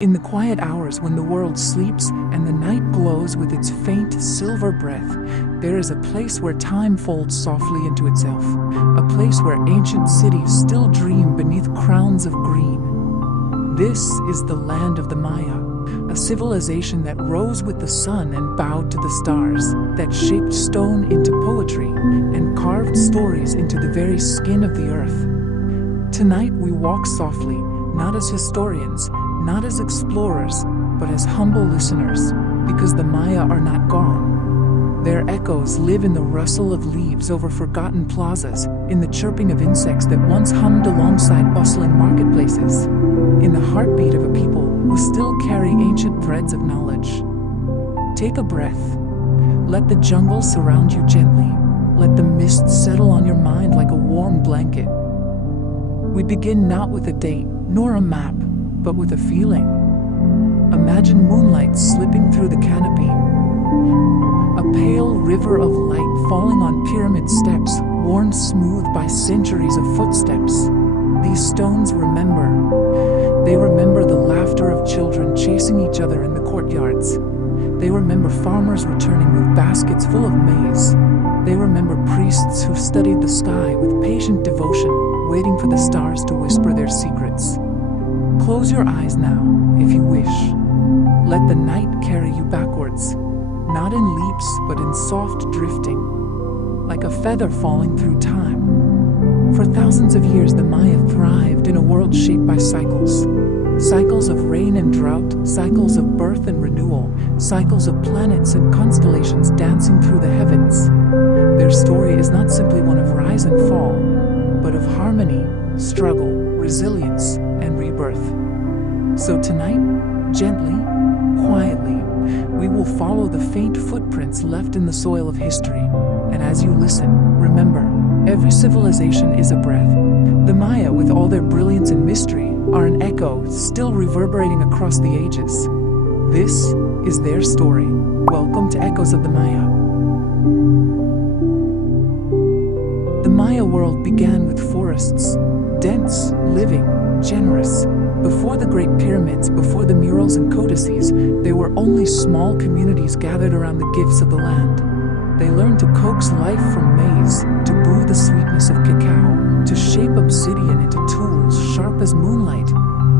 In the quiet hours when the world sleeps and the night glows with its faint silver breath, there is a place where time folds softly into itself, a place where ancient cities still dream beneath crowns of green. This is the land of the Maya, a civilization that rose with the sun and bowed to the stars, that shaped stone into poetry and carved stories into the very skin of the earth. Tonight we walk softly, not as historians, not as explorers, but as humble listeners, because the Maya are not gone. Their echoes live in the rustle of leaves over forgotten plazas, in the chirping of insects that once hummed alongside bustling marketplaces, in the heartbeat of a people who still carry ancient threads of knowledge. Take a breath. Let the jungle surround you gently. Let the mist settle on your mind like a warm blanket. We begin not with a date, nor a map, but with a feeling. Imagine moonlight slipping through the canopy, a pale river of light falling on pyramid steps, worn smooth by centuries of footsteps. These stones remember. They remember the laughter of children chasing each other in the courtyards. They remember farmers returning with baskets full of maize. They remember priests who studied the sky with patient devotion, waiting for the stars to whisper their secrets. Close your eyes now, if you wish. Let the night carry you backwards, not in leaps, but in soft drifting, like a feather falling through time. For thousands of years, the Maya thrived in a world shaped by cycles. Cycles of rain and drought, cycles of birth and renewal, cycles of planets and constellations dancing through the heavens. Their story is not simply one of rise and fall, but of harmony, struggle, resilience, and rebirth. So tonight, gently, quietly, we will follow the faint footprints left in the soil of history. And as you listen, remember, every civilization is a breath. The Maya, with all their brilliance and mystery, are an echo still reverberating across the ages. This is their story. Welcome to Echoes of the Maya. The Maya world began with forests, dense, living, generous. Before the Great Pyramids, before the murals and codices, there were only small communities gathered around the gifts of the land. They learned to coax life from maize, to brew the sweetness of cacao, to shape obsidian into tools sharp as moonlight.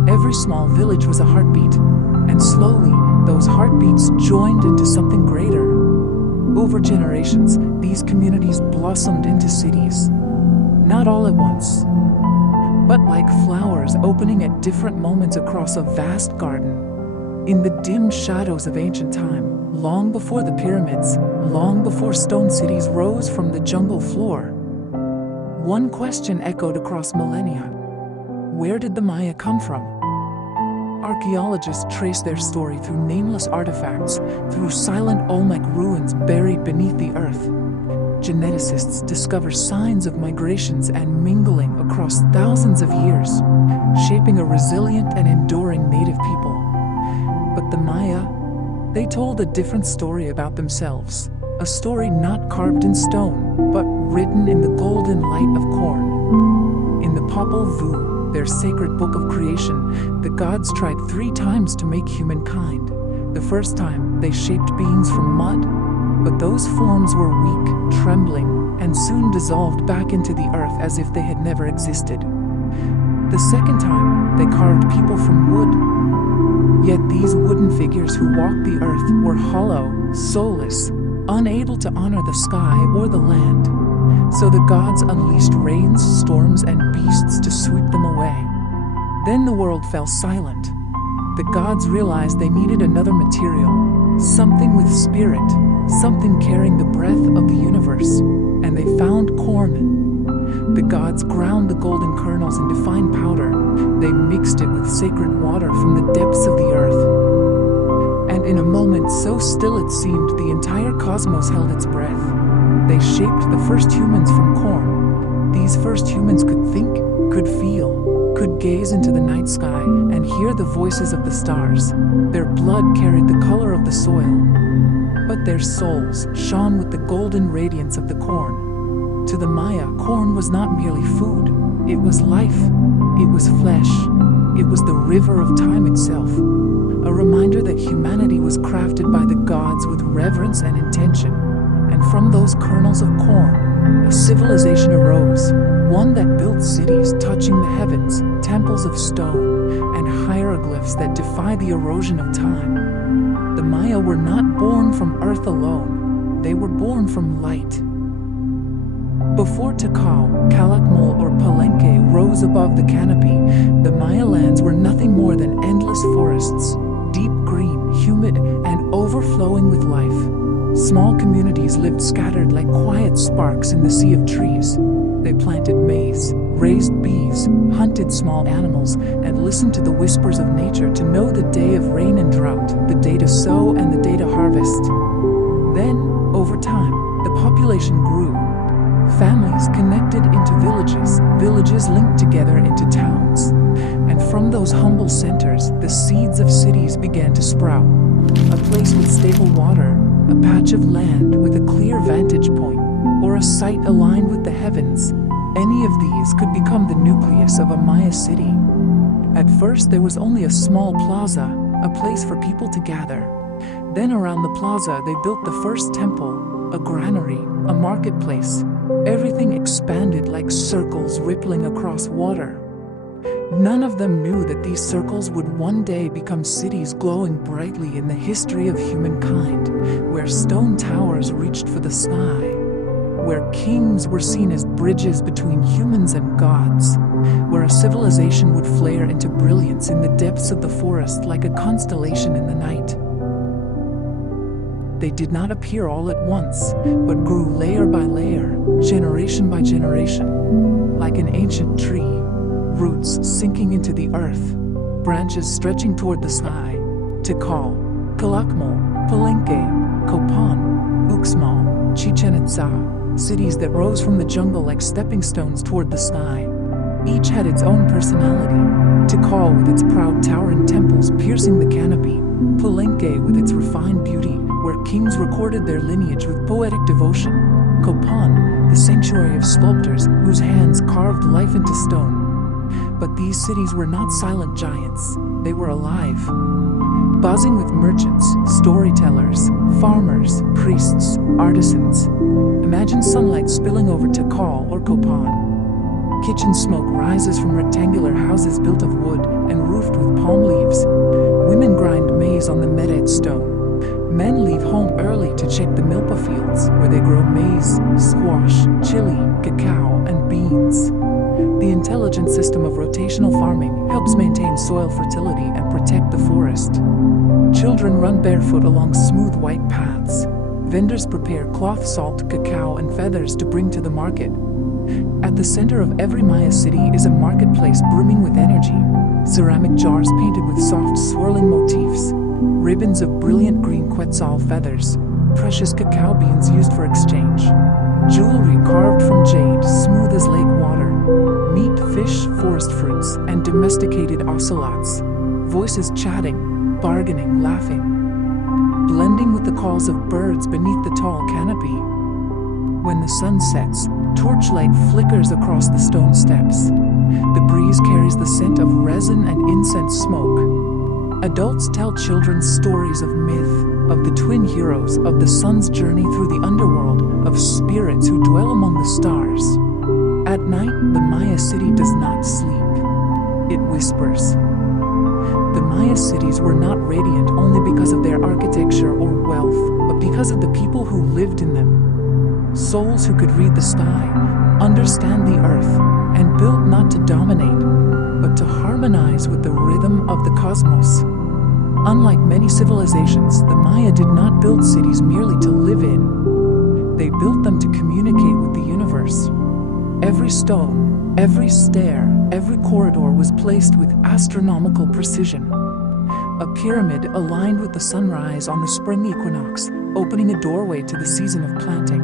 Every small village was a heartbeat, and slowly, those heartbeats joined into something greater. Over generations, these communities blossomed into cities. Not all at once, but like flowers opening at different moments across a vast garden. In the dim shadows of ancient time, long before the pyramids, long before stone cities rose from the jungle floor, one question echoed across millennia. Where did the Maya come from? Archaeologists trace their story through nameless artifacts, through silent Olmec ruins buried beneath the earth. Geneticists discover signs of migrations and mingling across thousands of years, shaping a resilient and enduring native people. But the Maya, they told a different story about themselves, a story not carved in stone, but written in the golden light of corn. In the Popol Vuh, their sacred book of creation, the gods tried 3 times to make humankind. The first time, they shaped beings from mud, but those forms were weak, trembling, and soon dissolved back into the earth as if they had never existed. The second time, they carved people from wood. Yet these wooden figures who walked the earth were hollow, soulless, unable to honor the sky or the land. So the gods unleashed rains, storms, and beasts to sweep them away. Then the world fell silent. The gods realized they needed another material, something with spirit, something carrying the breath of the universe, and they found corn. The gods ground the golden kernels into fine powder. They mixed it with sacred water from the depths of the earth. And in a moment so still it seemed the entire cosmos held its breath. They shaped the first humans from corn. These first humans could think, could feel, could gaze into the night sky and hear the voices of the stars. Their blood carried the color of the soil, but their souls shone with the golden radiance of the corn. To the Maya, corn was not merely food, it was life, it was flesh, it was the river of time itself. humanity was crafted by the gods with reverence and intention. And from those kernels of corn, a civilization arose, one that built cities touching the heavens, temples of stone, and hieroglyphs that defy the erosion of time. The Maya were not born from earth alone, they were born from light. Before Tikal, Calakmul, or Palenque rose above the canopy, the Maya lands were nothing more than endless forests, deep green, humid, and overflowing with life. Small communities lived scattered like quiet sparks in the sea of trees. They planted maize, raised bees, hunted small animals, and listened to the whispers of nature to know the day of rain and drought, the day to sow and the day to harvest. Then, over time, the population grew. Families connected into villages, villages linked together into towns. And from those humble centers, the seeds of cities began to sprout. A place with stable water, a patch of land with a clear vantage point, or a site aligned with the heavens. Any of these could become the nucleus of a Maya city. At first, there was only a small plaza, a place for people to gather. Then around the plaza, they built the first temple, a granary, a marketplace. Everything expanded like circles rippling across water. None of them knew that these circles would one day become cities glowing brightly in the history of humankind, where stone towers reached for the sky, where kings were seen as bridges between humans and gods, where a civilization would flare into brilliance in the depths of the forest like a constellation in the night. They did not appear all at once, but grew layer by layer, generation by generation, like an ancient tree, roots sinking into the earth, branches stretching toward the sky. Tikal, Calakmul, Palenque, Copan, Uxmal, Chichen Itza, cities that rose from the jungle like stepping stones toward the sky. Each had its own personality. Tikal with its proud towering temples piercing the canopy, Palenque with its refined beauty, where kings recorded their lineage with poetic devotion. Copan, the sanctuary of sculptors whose hands carved life into stone. But these cities were not silent giants, they were alive. Buzzing with merchants, storytellers, farmers, priests, artisans. Imagine sunlight spilling over Tikal or Copan. Kitchen smoke rises from rectangular houses built of wood and roofed with palm leaves. Women grind maize on the mered stone. Men leave home early to check the milpa fields, where they grow maize, squash, chili, cacao, and beans. The intelligent system of rotational farming helps maintain soil fertility and protect the forest. Children run barefoot along smooth white paths. Vendors prepare cloth, salt, cacao, and feathers to bring to the market. At the center of every Maya city is a marketplace brimming with energy. Ceramic jars painted with soft, swirling motifs. Ribbons of brilliant green quetzal feathers, precious cacao beans used for exchange, jewelry carved from jade, smooth as lake water, meat, fish, forest fruits, and domesticated ocelots, voices chatting, bargaining, laughing, blending with the calls of birds beneath the tall canopy. When the sun sets, torchlight flickers across the stone steps. The breeze carries the scent of resin and incense smoke. Adults tell children stories of myth, of the twin heroes, of the sun's journey through the underworld, of spirits who dwell among the stars. At night, the Maya city does not sleep. It whispers. The Maya cities were not radiant only because of their architecture or wealth, but because of the people who lived in them. Souls who could read the sky, understand the earth, and build not to dominate, but to harmonize with the rhythm of the cosmos. Unlike many civilizations, the Maya did not build cities merely to live in. They built them to communicate with the universe. Every stone, every stair, every corridor was placed with astronomical precision. A pyramid aligned with the sunrise on the spring equinox, opening a doorway to the season of planting.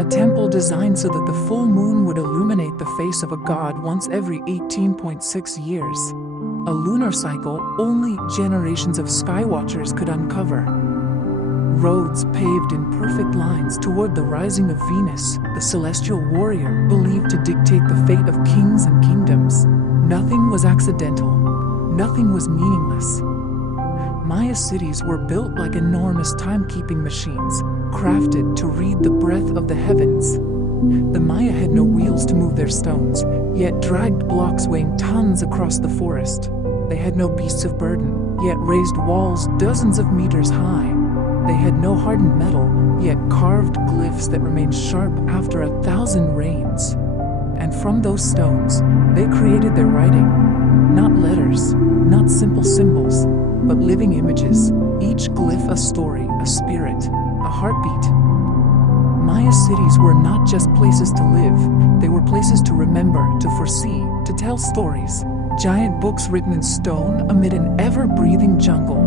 A temple designed so that the full moon would illuminate the face of a god once every 18.6 years. A lunar cycle only generations of skywatchers could uncover. Roads paved in perfect lines toward the rising of Venus, the celestial warrior believed to dictate the fate of kings and kingdoms. Nothing was accidental. Nothing was meaningless. Maya Maya cities were built like enormous timekeeping machines, crafted to read the breath of the heavens. The Maya had no wheels to move their stones, yet dragged blocks weighing tons across the forest. They had no beasts of burden, yet raised walls dozens of meters high. They had no hardened metal, yet carved glyphs that remained sharp after 1,000 rains. And from those stones, they created their writing. Not letters, not simple symbols, but living images, each glyph a story, a spirit, a heartbeat. Maya cities were not just places to live, they were places to remember, to foresee, to tell stories. Giant books written in stone amid an ever-breathing jungle.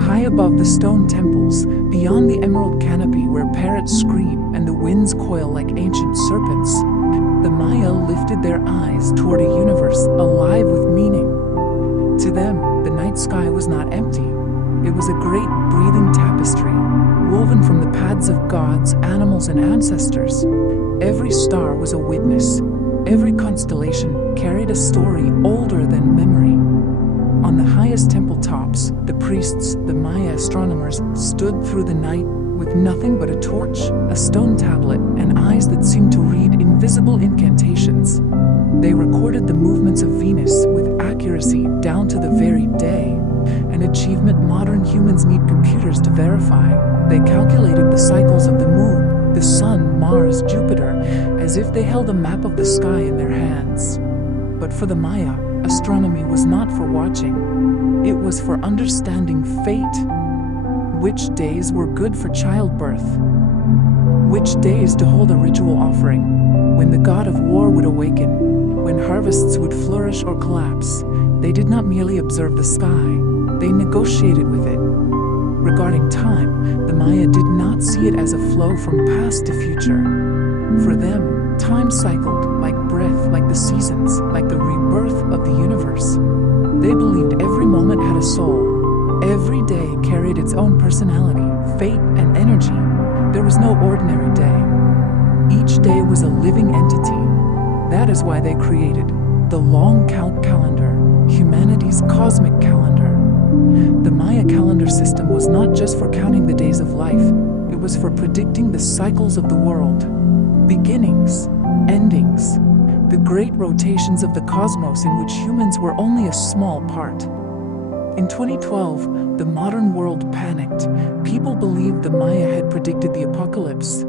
High above the stone temples, beyond the emerald canopy where parrots scream and the winds coil like ancient serpents, the Maya lifted their eyes toward a universe alive with meaning. To them, the night sky was not empty. It was a great breathing tapestry, woven from the paths of gods, animals, and ancestors. Every star was a witness. Every constellation carried a story older than memory. On the highest temple tops, the priests, the Maya astronomers, stood through the night with nothing but a torch, a stone tablet, and eyes that seemed to read invisible incantations. They recorded the movements of Venus with accuracy down to the very day, an achievement modern humans need computers to verify. They calculated the cycles of the moon, the sun, Mars, Jupiter, as if they held a map of the sky in their hands. But for the Maya, astronomy was not for watching. It was for understanding fate. Which days were good for childbirth? Which days to hold a ritual offering? When the god of war would awaken? When harvests would flourish or collapse? They did not merely observe the sky, they negotiated with it. Regarding time, the Maya did not see it as a flow from past to future. For them, time cycled like breath, like the seasons, like the rebirth of the universe. They believed every moment had a soul. Every day carried its own personality, fate, and energy. There was no ordinary day. Each day was a living entity. That is why they created the long count calendar, humanity's cosmic calendar. The Maya calendar system was not just for counting the days of life, it was for predicting the cycles of the world. Beginnings, endings, the great rotations of the cosmos in which humans were only a small part. In 2012, the modern world panicked. People believed the Maya had predicted the apocalypse.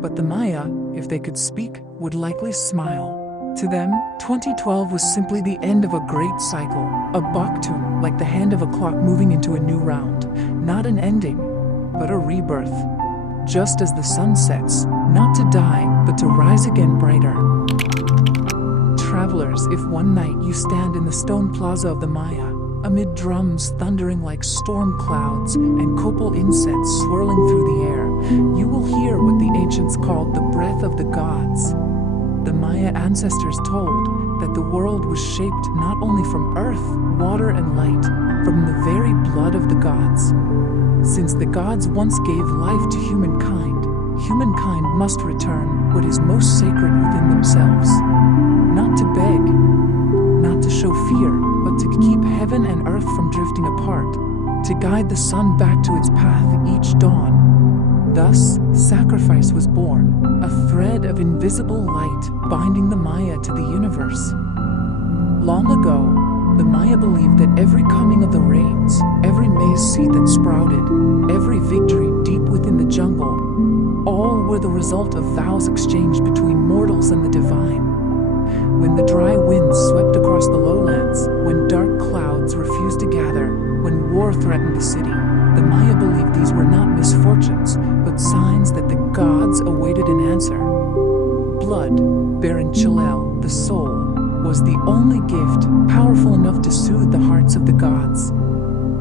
But the Maya, if they could speak, would likely smile. To them, 2012 was simply the end of a great cycle, a baktun, like the hand of a clock moving into a new round. Not an ending, but a rebirth. Just as the sun sets, not to die, but to rise again brighter. Travelers, if one night you stand in the stone plaza of the Maya, amid drums thundering like storm clouds and copal incense swirling through the air, you will hear what the ancients called the breath of the gods. The Maya ancestors told that the world was shaped not only from earth, water, and light, from the very blood of the gods. Since the gods once gave life to humankind, humankind must return what is most sacred within themselves. Not to beg, not to show fear, but to keep heaven and earth from drifting apart, to guide the sun back to its path each dawn. Thus, sacrifice was born, a thread of invisible light binding the Maya to the universe. Long ago, the Maya believed that every coming of the rains, every maize seed that sprouted, every victory deep within the jungle, all were the result of vows exchanged between mortals and the divine. When the dry winds swept across the lowlands, when dark clouds refused to gather, when war threatened the city, the Maya believed these were not misfortunes, but signs that the gods awaited an answer. Blood, Baron Chilel, the soul, was the only gift powerful enough to soothe the hearts of the gods.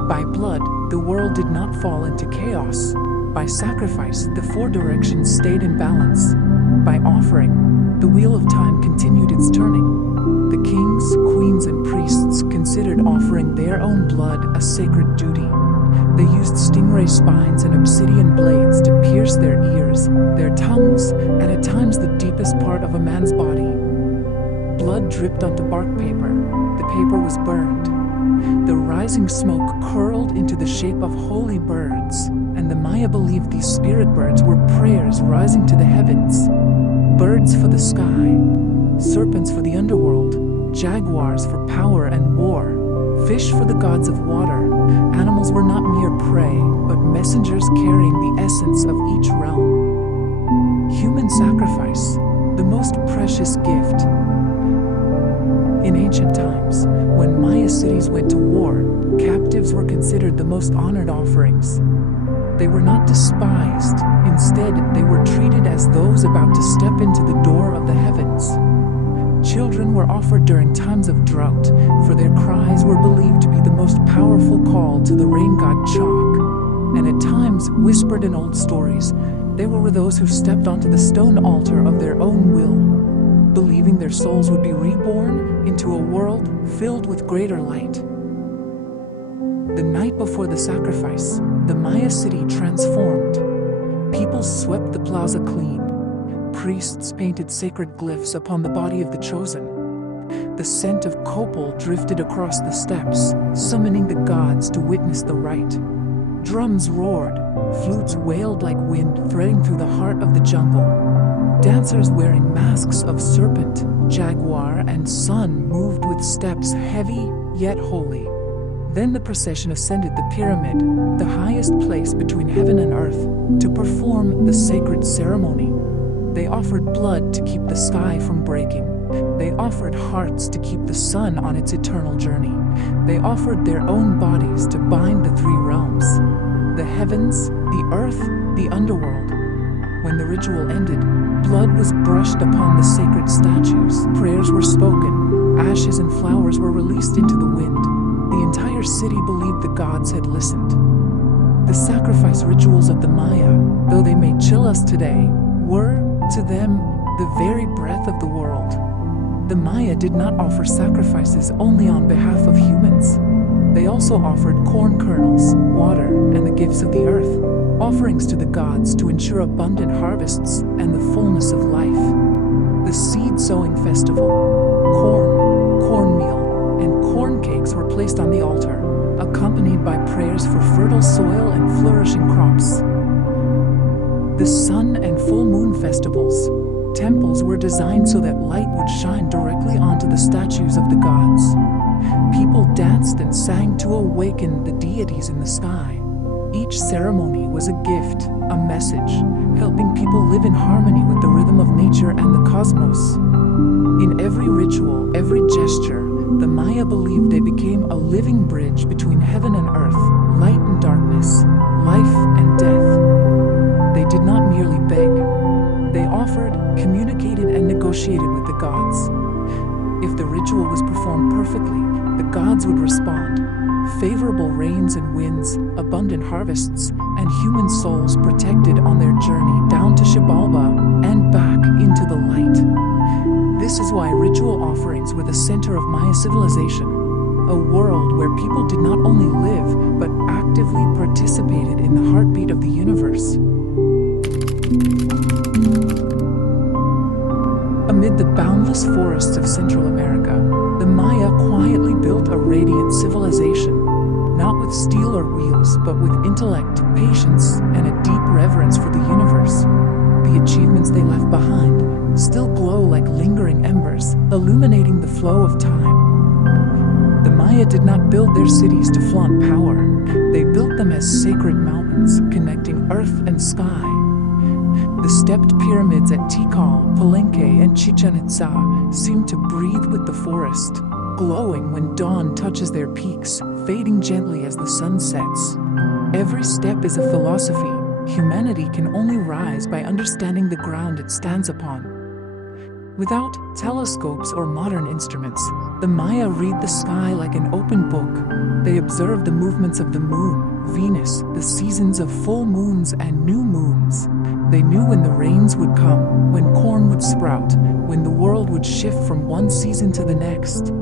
By blood, the world did not fall into chaos. By sacrifice, the four directions stayed in balance. By offering, the wheel of time continued its turning. The kings, queens, and priests considered offering their own blood a sacred duty. They used stingray spines and obsidian blades to pierce their ears, their tongues, and at times the deepest part of a man's body. Blood dripped onto bark paper. The paper was burned. The rising smoke curled into the shape of holy birds, and the Maya believed these spirit birds were prayers rising to the heavens. Birds for the sky, serpents for the underworld, jaguars for power and war, fish for the gods of water. Animals were not mere prey, but messengers carrying the essence of each realm. Human sacrifice, the most precious gift. In ancient times, when Maya cities went to war, captives were considered the most honored offerings. They were not despised. Instead, they were treated as those about to step into the door of the heavens. Children were offered during times of drought, for their cries were believed to be the most powerful call to the rain god Chak. And at times, whispered in old stories, they were those who stepped onto the stone altar of their own will, believing their souls would be reborn into a world filled with greater light. The night before the sacrifice, the Maya city transformed. People swept the plaza clean. Priests painted sacred glyphs upon the body of the chosen. The scent of copal drifted across the steppes, summoning the gods to witness the rite. Drums roared, flutes wailed like wind threading through the heart of the jungle. Dancers wearing masks of serpent, jaguar, and sun moved with steps heavy yet holy. Then the procession ascended the pyramid, the highest place between heaven and earth, to perform the sacred ceremony. They offered blood to keep the sky from breaking. They offered hearts to keep the sun on its eternal journey. They offered their own bodies to bind the three realms: the heavens, the earth, the underworld. When the ritual ended, blood was brushed upon the sacred statues. Prayers were spoken. Ashes and flowers were released into the wind. The entire city believed the gods had listened. The sacrifice rituals of the Maya, though they may chill us today, were, to them, the very breath of the world. The Maya did not offer sacrifices only on behalf of humans. They also offered corn kernels, water, and the gifts of the earth, offerings to the gods to ensure abundant harvests and the fullness of life. The seed sowing festival, cornmeal, and corn cakes were placed on the altar, accompanied by prayers for fertile soil and flourishing crops. The sun and full moon festivals. Temples were designed so that light would shine directly onto the statues of the gods. People danced and sang to awaken the deities in the sky. Each ceremony was a gift, a message, helping people live in harmony with the rhythm of nature and the cosmos. In every ritual, every gesture, the Maya believed they became a living bridge between heaven and earth, light and darkness, life and death. They did not merely beg. They offered, communicated, and negotiated with the gods. If the ritual was performed perfectly, the gods would respond. Favorable rains and winds, abundant harvests, and human souls protected on their journey down to Xibalba and back into the light. This is why ritual offerings were the center of Maya civilization, a world where people did not only live, but actively participated in the heartbeat of the universe. Amid the boundless forests of Central America, the Maya quietly built a radiant civilization, not with steel or wheels, but with intellect, patience, and a deep reverence for the universe. The achievements they left behind still glow like lingering embers, illuminating the flow of time. The Maya did not build their cities to flaunt power. They built them as sacred mountains, connecting earth and sky. The stepped pyramids at Tikal, Palenque, and Chichen Itza seem to breathe with the forest, glowing when dawn touches their peaks, fading gently as the sun sets. Every step is a philosophy. Humanity can only rise by understanding the ground it stands upon. Without telescopes or modern instruments, the Maya read the sky like an open book. They observe the movements of the moon, Venus, the seasons of full moons and new moons. They knew when the rains would come, when corn would sprout, when the world would shift from one season to the next.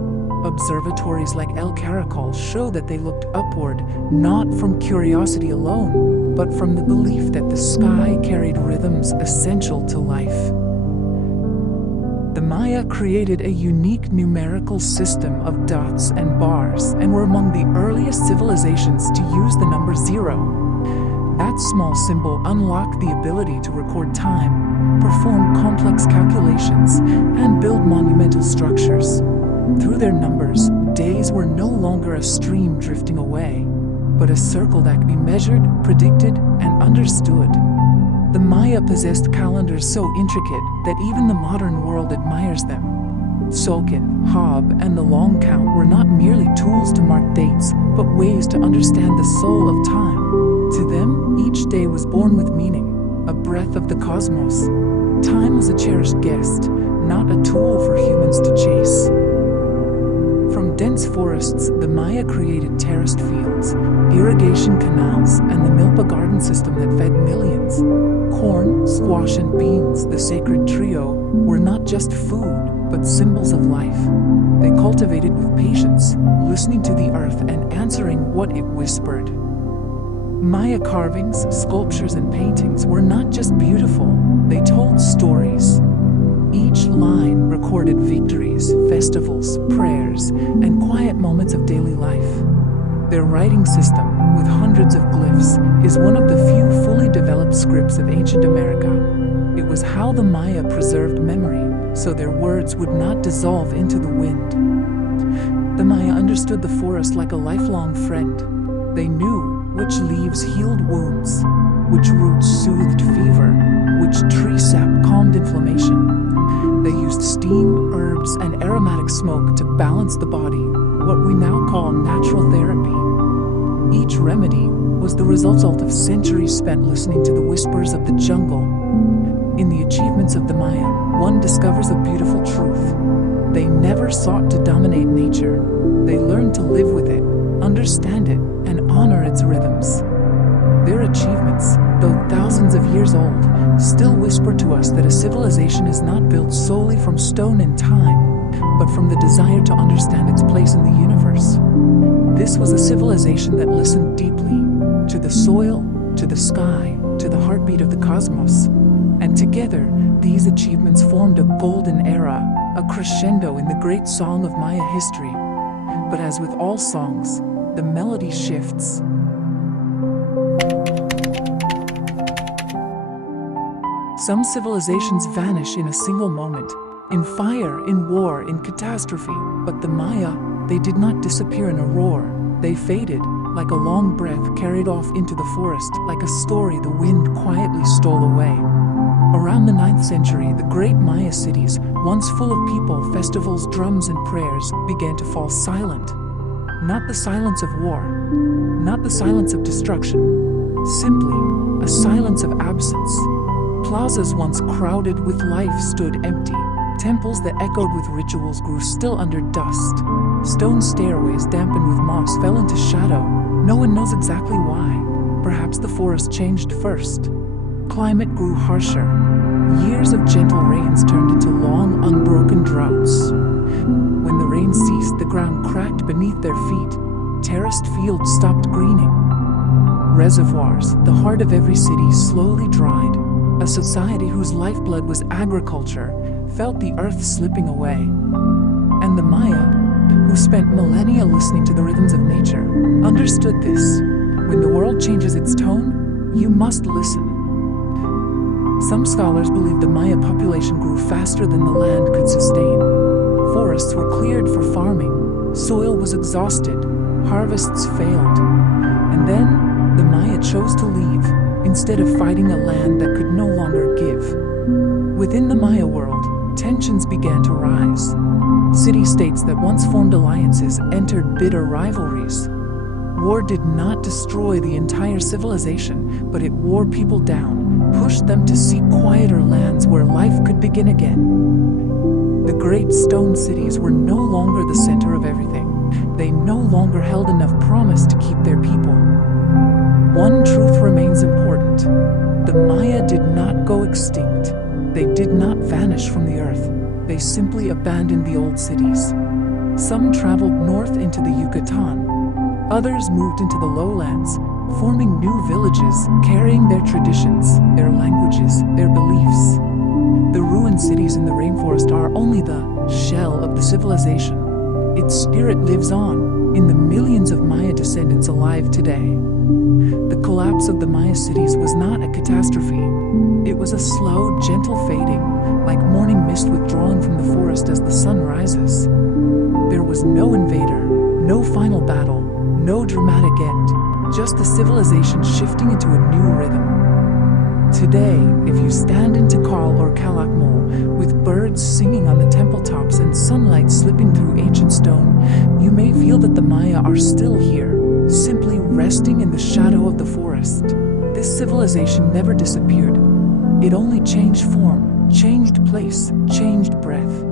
Observatories like El Caracol show that they looked upward, not from curiosity alone, but from the belief that the sky carried rhythms essential to life. The Maya created a unique numerical system of dots and bars and were among the earliest civilizations to use the number 0. That small symbol unlocked the ability to record time, perform complex calculations, and build monumental structures. Through their numbers, days were no longer a stream drifting away, but a circle that could be measured, predicted, and understood. The Maya possessed calendars so intricate that even the modern world admires them. Tzolk'in, Hob, and the long count were not merely tools to mark dates, but ways to understand the soul of time. To them, each day was born with meaning, a breath of the cosmos. Time was a cherished guest, not a tool for humans to chase. From dense forests, the Maya created terraced fields, irrigation canals, and the milpa garden system that fed millions. Corn, squash, and beans, the sacred trio, were not just food, but symbols of life. They cultivated with patience, listening to the earth and answering what it whispered. Maya carvings, sculptures, and paintings were not just beautiful, they told stories. Each line recorded victories, festivals, prayers, and quiet moments of daily life. Their writing system, with hundreds of glyphs, is one of the few fully developed scripts of ancient America. It was how the Maya preserved memory, so their words would not dissolve into the wind. The Maya understood the forest like a lifelong friend. They knew which leaves healed wounds, which roots soothed fever, which tree sap calmed inflammation. They used steam, herbs, and aromatic smoke to balance the body, what we now call natural therapy. Each remedy was the result of centuries spent listening to the whispers of the jungle. In the achievements of the Maya, one discovers a beautiful truth. They never sought to dominate nature. They learned to live with it, understand it, and honor its rhythms. Their achievements, though thousands of years old, still whisper to us that a civilization is not built solely from stone and time, but from the desire to understand its place in the universe. This was a civilization that listened deeply to the soil, to the sky, to the heartbeat of the cosmos. And together, these achievements formed a golden era, a crescendo in the great song of Maya history. But as with all songs, the melody shifts. Some civilizations vanish in a single moment, in fire, in war, in catastrophe. But the Maya, they did not disappear in a roar. They faded, like a long breath carried off into the forest, like a story the wind quietly stole away. Around the 9th century, the great Maya cities, once full of people, festivals, drums, and prayers, began to fall silent. Not the silence of war, not the silence of destruction, simply a silence of absence. Plazas once crowded with life stood empty. Temples that echoed with rituals grew still under dust. Stone stairways dampened with moss fell into shadow. No one knows exactly why. Perhaps the forest changed first. Climate grew harsher. Years of gentle rains turned into long, unbroken droughts. When the rain ceased, the ground cracked beneath their feet. Terraced fields stopped greening. Reservoirs, the heart of every city, slowly dried. A society whose lifeblood was agriculture felt the earth slipping away. And the Maya, who spent millennia listening to the rhythms of nature, understood this. When the world changes its tone, you must listen. Some scholars believe the Maya population grew faster than the land could sustain. Forests were cleared for farming, soil was exhausted, harvests failed. And then, the Maya chose to leave, instead of fighting a land that could no longer give. Within the Maya world, tensions began to rise. City-states that once formed alliances entered bitter rivalries. War did not destroy the entire civilization, but it wore people down, pushed them to seek quieter lands where life could begin again. The great stone cities were no longer the center of everything. They no longer held enough promise to keep their people. One truth remains important. The Maya did not go extinct. They did not vanish from the earth. They simply abandoned the old cities. Some traveled north into the Yucatan. Others moved into the lowlands, forming new villages, carrying their traditions, their languages, their beliefs. The ruined cities in the rainforest are only the shell of the civilization. Its spirit lives on in the millions of Maya descendants alive today. The collapse of the Maya cities was not a catastrophe. It was a slow, gentle fading, like morning mist withdrawing from the forest as the sun rises. There was no invader, no final battle, no dramatic end, just the civilization shifting into a new rhythm. Today, if you stand in Tikal or Calakmul, with birds singing on the temple tops and sunlight slipping through ancient stone, you may feel that the Maya are still here, simply resting in the shadow of the forest. This civilization never disappeared. It only changed form, changed place, changed breath.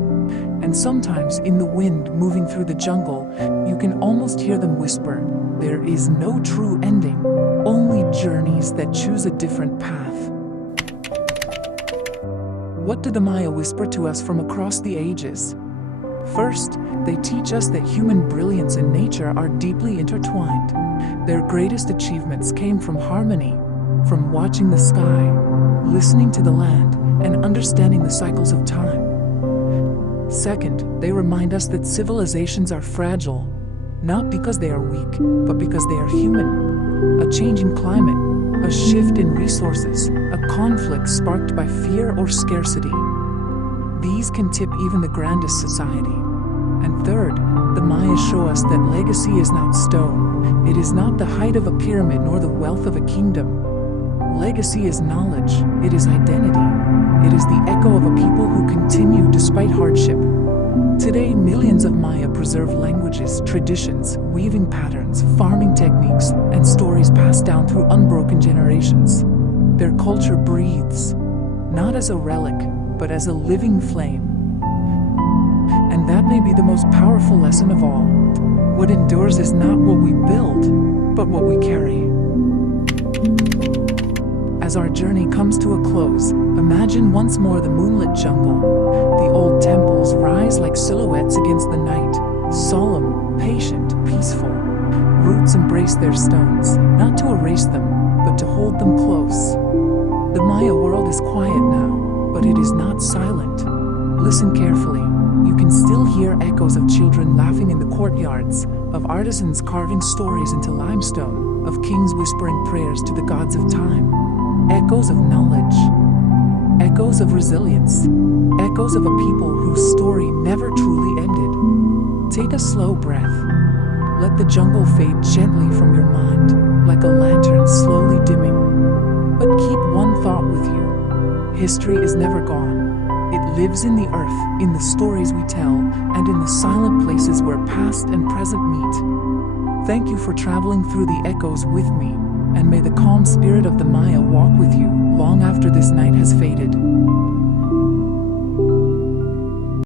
And sometimes, in the wind moving through the jungle, you can almost hear them whisper, "There is no true ending, only journeys that choose a different path." What do the Maya whisper to us from across the ages? First, they teach us that human brilliance and nature are deeply intertwined. Their greatest achievements came from harmony, from watching the sky, listening to the land, and understanding the cycles of time. Second, they remind us that civilizations are fragile, not because they are weak, but because they are human. A changing climate, a shift in resources, a conflict sparked by fear or scarcity. These can tip even the grandest society. And third, the Maya show us that legacy is not stone. It is not the height of a pyramid nor the wealth of a kingdom. Legacy is knowledge, it is identity. It is the echo of a people who continue despite hardship. Today, millions of Maya preserve languages, traditions, weaving patterns, farming techniques, and stories passed down through unbroken generations. Their culture breathes, not as a relic, but as a living flame. And that may be the most powerful lesson of all. What endures is not what we build, but what we carry. As our journey comes to a close, imagine once more the moonlit jungle. The old temples rise like silhouettes against the night, solemn, patient, peaceful. Roots embrace their stones, not to erase them, but to hold them close. The Maya world is quiet now, but it is not silent. Listen carefully. You can still hear echoes of children laughing in the courtyards, of artisans carving stories into limestone, of kings whispering prayers to the gods of time. Echoes of knowledge, echoes of resilience, echoes of a people whose story never truly ended. Take a slow breath. Let the jungle fade gently from your mind, like a lantern slowly dimming. But keep one thought with you. History is never gone. It lives in the earth, in the stories we tell, and in the silent places where past and present meet. Thank you for traveling through the echoes with me. And may the calm spirit of the Maya walk with you long after this night has faded.